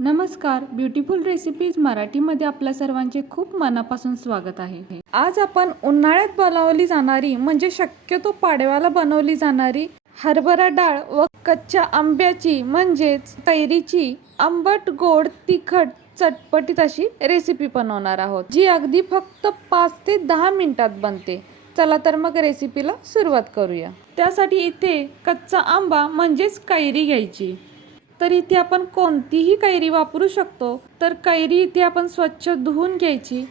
नमस्कार beautiful recipes मराठीमध्ये आपल्या सर्वांचे खूप मनापासून स्वागत आहे. आज आपण उन्हाळ्यात बनवली जाणारी म्हणजे शक्यतो पाडव्याला बनवली जाणारी हरभरा डाळ व कच्च्या आंब्याची म्हणजेच कैरीची आंबट गोड तिखट चटपटीत अशी रेसिपी बनवणार आहोत जी अगदी फक्त पाच ते दहा मिनिटात बनते. चला तर मग रेसिपीला सुरुवात करूया. त्यासाठी इथे कच्चा आंबा म्हणजेच कैरी घ्यायची. तर इथे आपण कोणतीही कैरी वापरू शकतो. तर कैरी इथे आपण स्वच्छ धुवून घ्यायची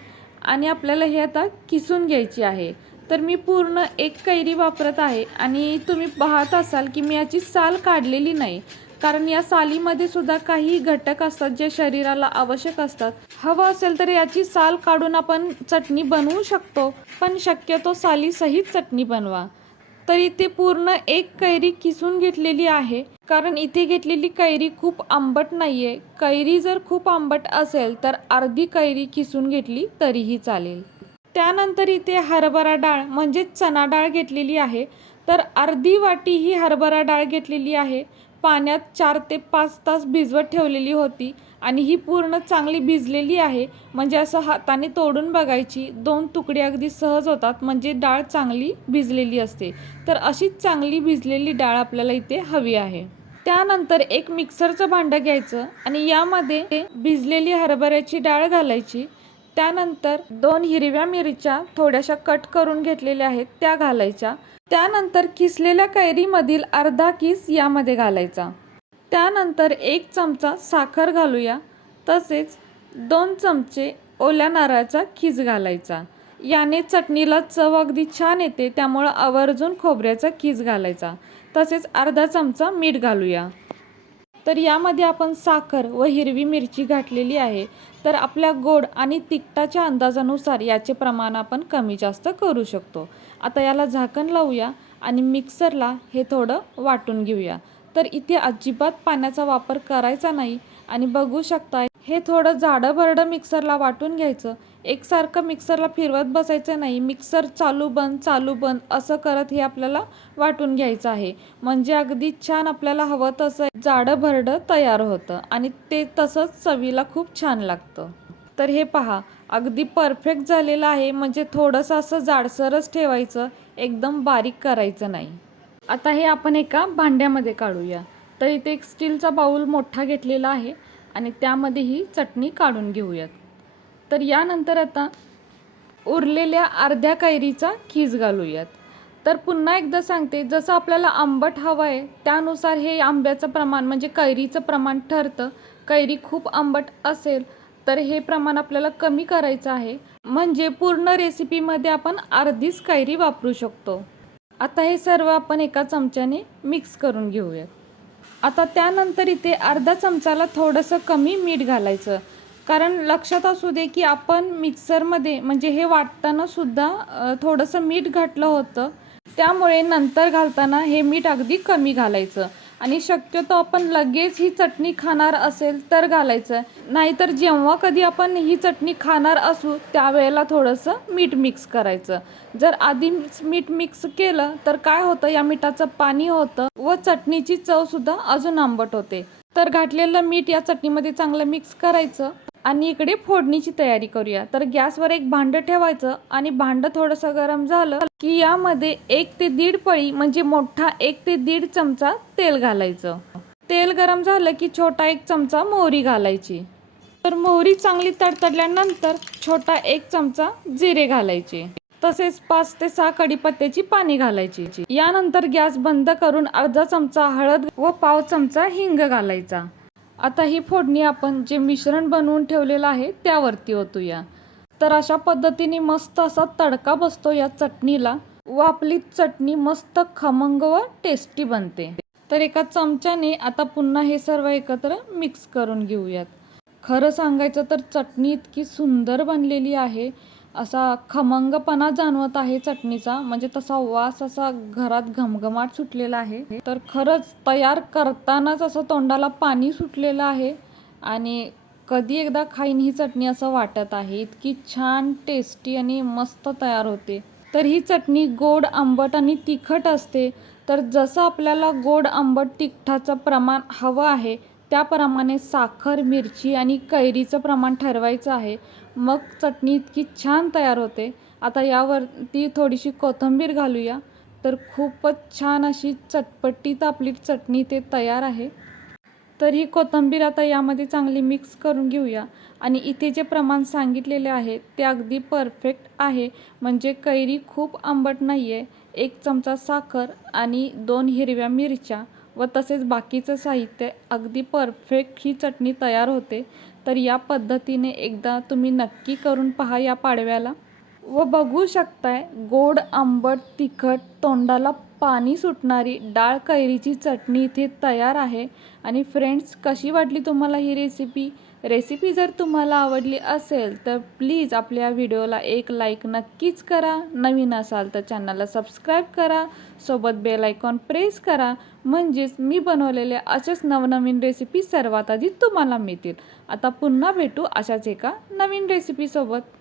आणि आपल्याला हे आता किसून घ्यायची आहे. तर मी पूर्ण एक कैरी वापरत आहे आणि तुम्ही पाहत असाल की मी याची साल काढलेली नाही. कारण या सालीमध्ये सुद्धा काही घटक असतात जे शरीराला आवश्यक असतात. हवं असेल तर याची साल काढून आपण चटणी बनवू शकतो. पण शक्यतो सालीसहित चटणी बनवा. तर इथे पूर्ण एक कैरी किसून घेतलेली आहे. कारण इथे घेतलेली कैरी खूप आंबट नाही आहे कैरी जर खूप आंबट असेल तर अर्धी कैरी किसून घेतली तरीही चालेल. त्यानंतर इथे हरभरा डाळ म्हणजे चना डाळ घेतलेली आहे. तर अर्धी वाटी ही हरभरा डाळ घेतलेली आहे. पाण्यात चार ते पाच तास भिजवत ठेवलेली होती आणि ही पूर्ण चांगली भिजलेली आहे. म्हणजे असं हाताने तोडून बघायची दोन तुकडे अगदी सहज होतात. म्हणजे डाळ चांगली भिजलेली असते. तर अशीच चांगली भिजलेली डाळ आपल्याला इथे हवी आहे. त्यानंतर एक मिक्सरचं भांडं घ्यायचं आणि यामध्ये भिजलेली हरभऱ्याची डाळ घालायची. त्यानंतर दोन हिरव्या मिरच्या थोड्याशा कट करून घेतलेल्या आहेत. त्या घालायच्या. त्यानंतर किसलेल्या कैरीमधील अर्धा किस यामध्ये घालायचा. त्यानंतर एक चमचा साखर घालूया. तसेच दोन चमचे ओल्या नारळाचा खीस घालायचा. याने चटणीला चव अगदी छान येते त्यामुळं आवर्जून खोबऱ्याचा खीस घालायचा. तसेच अर्धा चमचा मीठ घालूया. तर यामध्ये आपण साखर व हिरवी मिरची घातलेली आहे. तर आपल्या गोड आणि तिखटाच्या अंदाजानुसार याचे प्रमाण आपण कमी जास्त करू शकतो. आता याला झाकण लावूया आणि मिक्सरला हे थोडं वाटून घेऊया. तर इथे अजिबात पाण्याचा वापर करायचा नाही आणि बघू शकता हे थोडं जाडं भरडं मिक्सरला वाटून घ्यायचं. एकसारखं मिक्सरला फिरवत बसायचं नाही. मिक्सर चालू बंद चालू बंद असं करत हे आपल्याला वाटून घ्यायचं आहे. म्हणजे अगदी छान आपल्याला हवं तसं जाडं भरडं तयार होतं आणि ते तसंच चवीला खूप छान लागतं. तर हे पहा अगदी परफेक्ट झालेलं आहे. म्हणजे थोडंसं असं जाडसरच ठेवायचं. एकदम बारीक करायचं नाही. आता हे आपण एका भांड्यामध्ये काढूया. तर इथे एक स्टीलचा बाऊल मोठा घेतलेला आहे. आणि त्यामध्ये ही चटणी काढून घेऊयात. तर यानंतर आता उरलेल्या अर्ध्या कैरीचा खीज घालूयात. तर पुन्हा एकदा सांगते जसं आपल्याला आंबट हवं आहे त्यानुसार हे आंब्याचं प्रमाण म्हणजे कैरीचं प्रमाण ठरतं. कैरी खूप आंबट असेल तर हे प्रमाण आपल्याला कमी करायचं आहे. म्हणजे पूर्ण रेसिपीमध्ये आपण अर्धीच कैरी वापरू शकतो. आता हे सर्व आपण एका चमच्याने मिक्स करून घेऊयात. आता त्यानंतर इथे अर्धा चमचाला थोडंसं कमी मीठ घालायचं. कारण लक्षात असू दे की आपण मिक्सरमध्ये म्हणजे हे वाटताना सुद्धा थोडंसं मीठ घातलं होतं. त्यामुळे नंतर घालताना हे मीठ अगदी कमी घालायचं. आणि शक्यतो आपण लगेच ही चटणी खाणार असेल तर घालायचं. नाहीतर जेव्हा कधी आपण ही चटणी खाणार असू त्यावेळेला थोडंसं मीठ मिक्स करायचं. जर आधीच मीठ मिक्स केलं तर काय होतं? या मिठाचं पाणी होतं व चटणीची चवसुद्धा अजून आंबट होते. तर घातलेलं मीठ या चटणीमध्ये चांगलं मिक्स करायचं. आणि इकडे फोडणीची तयारी करूया. तर गॅसवर एक भांडं ठेवायचं आणि भांडं थोडंसं गरम झालं की यामध्ये एक ते दीड पळी म्हणजे मोठा एक ते दीड चमचा तेल घालायचं. तेल गरम झालं की छोटा एक चमचा मोहरी घालायची. तर मोहरी चांगली तडतडल्यानंतर छोटा एक चमचा जिरे घालायचे. तसेच पाच ते सहा कडीपत्त्याची पाणी घालायची. यानंतर गॅस बंद करून अर्धा चमचा हळद व पाव चमचा हिंग घालायचा. आता ही फोडणी आपण जे मिश्रण बनवून ठेवलेलं आहे त्यावरती ओतूया. तर अशा पद्धतीने मस्त असा तडका बसतो या चटणीला व आपली चटणी मस्त खमंग व टेस्टी बनते. तर एका चमच्याने आता पुन्हा हे सर्व एकत्र मिक्स करून घेऊयात. खरं सांगायचं तर चटणी इतकी सुंदर बनलेली आहे असा खमंगपणा जाणवत आहे चटणीचा. म्हणजे तसा वास असा घरात घमघमाट सुटलेला आहे. तर खरंच तयार करतानाच असं तोंडाला पाणी सुटलेलं आहे. आणि कधी एकदा खाईन ही चटणी असं वाटत आहे. इतकी छान टेस्टी आणि मस्त तयार होते. तर ही चटणी गोड आंबट आणि तिखट असते. तर जसं आपल्याला गोड आंबट तिखटाचं प्रमाण हवं आहे त्याप्रमाणे साखर मिरची आणि कैरीचं प्रमाण ठरवायचं आहे. मग चटणी इतकी छान तयार होते. आता यावरती थोडीशी कोथिंबीर घालूया. तर खूपच छान अशी चटपटीत आपली चटणी ते तयार आहे. तर ही कोथिंबीर आता यामध्ये चांगली मिक्स करून घेऊया. आणि इथे जे प्रमाण सांगितलेले आहे ते अगदी परफेक्ट आहे. म्हणजे कैरी खूप आंबट नाही आहे एक चमचा साखर आणि दोन हिरव्या मिरच्या. व तसेच बाकीचं साहित्य अगदी परफेक्ट ही चटणी तयार होते. तर या पद्धतीने एकदा तुम्ही नक्की करून पहा या पाडव्याला. व बघू शकताय गोड आंबट तिखट तोंडाला पाणी सुटणारी डाळ कैरीची चटणी इथे तयार आहे. आणि फ्रेंड्स कशी वाटली तुम्हाला ही रेसिपी रेसिपी जर तुम्हाला आवडली असेल तर प्लीज आपल्या व्हिडिओला एक लाईक नक्कीच करा. नवीन असाल तर चॅनलला सबस्क्राईब करा. सोबत बेल आयकॉन प्रेस करा. म्हणजेच मी बनवलेल्या अशाच नवनवीन रेसिपी सर्वात आधी तुम्हाला मिळतील. आता पुन्हा भेटू अशाच एका नवीन रेसिपीसोबत